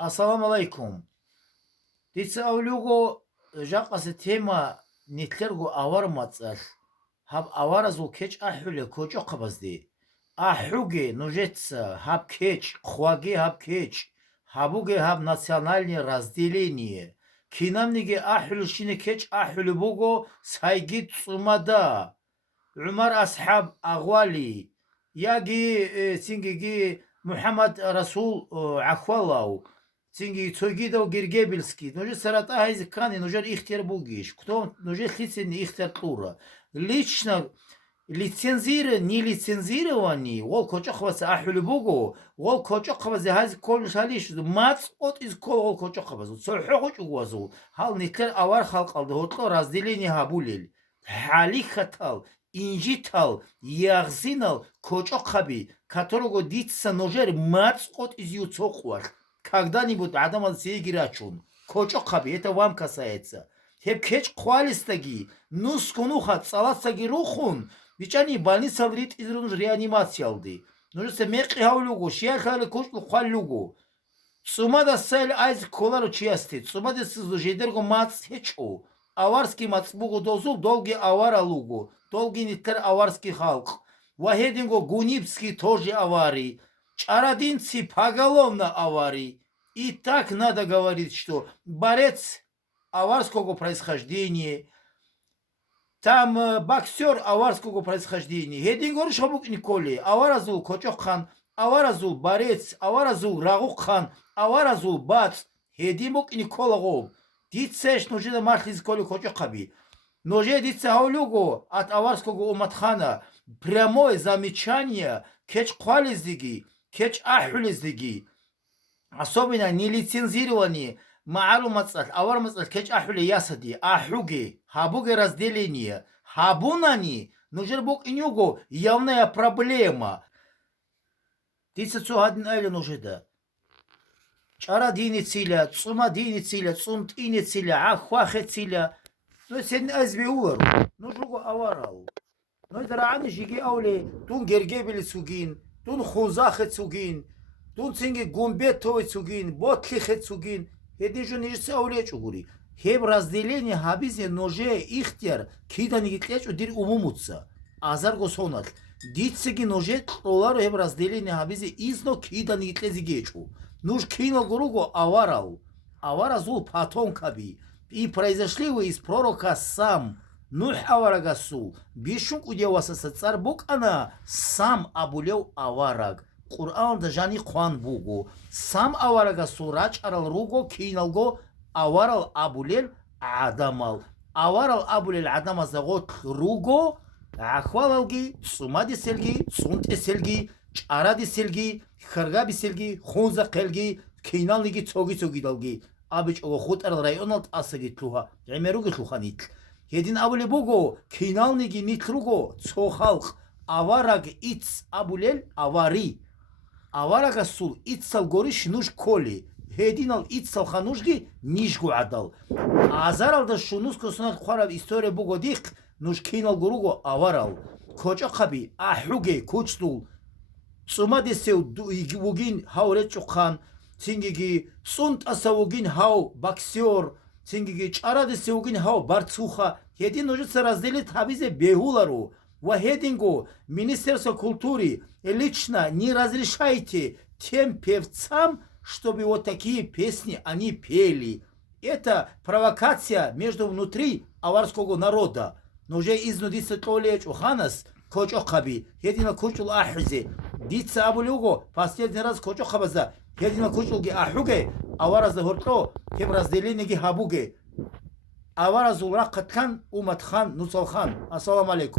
Assalamu alaikum. Dice luego ya qase tema nitlergo avar matsal. Hab avarazul keç ahule koço qabazdi. Ahuge nujets hab keç, khwage hab keç. Habuge hab национальное разделение. Кинамниге ahulshine keç ahule bogo saygı tsumada. Umar ashab agwali. Yagi singigi Muhammad Rasul Ахвалау. Цинги цойгидов Гергебельский, но же сарата хайзикани, но же ихтер бугиш, кто но же лицен ихтер тура. Лично не лицензирование, вол кочохвас ахулю бугу, вол кочохвас хайз кол шалиш, мац от из кол вол кочохвас, сольхоч угвазу, хал нитлер авар халк алды, хотло разделение хабулил, хали хатал, инжитал, ягзинал, кочохаби, которого дитса ножер мац от из юцохвар. Когда-нибудь Адам Сейгирачун. Кочо хаби, это вам касается. Хеп кеч квалистаги, ну скунуха, цаласаги рухун. Вичани больница врит из реанимации алды. Ну же се меқи хаулугу, шиахали кушлу хвалугу. Сумада сел айз колару чиясти. Сумада сизу жедерго мац хечу. Аварский мацбугу дозул, долги авара лугу. Долги нитер аварский халк. Вахединго гунибский тоже аварий. Чарадинцы поголовно аварий. И так надо говорить, что борец аварского происхождения, там боксер аварского происхождения. Хедингор Шабук Николи, аваразул Кочохан, аваразул борец, аваразул Рагухан, аваразул бац, Хедимук Николагов. Дицеш нужно махлиз Коли Кочохаби. Ноже дица Хаулюгу от аварского уматхана прямое замечание кеч квализдиги. Кеч ахулиздиги, особенно нелицензированные маалумацат, авармацат кеч ахули ясади, ахуги, хабуги разделение, хабунани, нужер бог и нюго, явная проблема. Тисячу один айлен уже да. Чара дини циля, цума дини циля, цумт ини циля, ахвахе циля, ну сен азби уару, ну жуго аварау. Ну это раани жиги аули, тун гергебели сугин, тун хузахе цугин, тун цинги гумбетове цугин, ботлихе цугин, хедижу нижце ауле чугури. Хеб разделение хабизе ноже ихтяр, кида нигитлячу дир умумутса. Азар госонат. Дитсеги ноже толару хеб разделение хабизе изно кида нигитлези гечу. Нуж кино груго аварал. Аваразул потом каби. И произошли вы из пророка сам. Нух аварагасул. Бишук удеваса цар бук она сам абулев авараг. Кур'ан да жани хуан бугу. Сам аварагасул рач арал руго киналго аварал абулел адамал. Аварал абулел адама загот руго ахвалалги, сумади селги, сунте селги, чаради селги, харгаби селги, хунза келги, киналниги цоги далги. Абич ого худ арал районалт асаги тлуха. Ямеруги тлуханит. Един абуле буго, киналниги нитруго, цо халк, авараг иц абулел авари. Аварага сул ицал гориш нуш коли. Хединал ицал ханушги нишгу адал. Азарал да шунус косунат хварав история буго дих нуш кинал горуго аварал. Коча хаби ахуге кучтул. Цумади сеу вугин хауречу хан. Цингиги сунт асавугин хау боксер. Цингиги чаради сеугин хау барцуха. Хедин нужно разделить хабизе бехулару. Вахединго Министерство культуры лично не разрешайте тем певцам, чтобы вот такие песни они пели. Это провокация между внутри аварского народа. Но уже изнудится толеч уханас кочохаби. Хедина кучул ахизе. Дица абулюго последний раз кочохабаза. Хедина кучулги ахуге. Авара захорто кем разделение ги хабуге. Авара зулра каткан уматхан нусалхан. Ассаламу алейкум.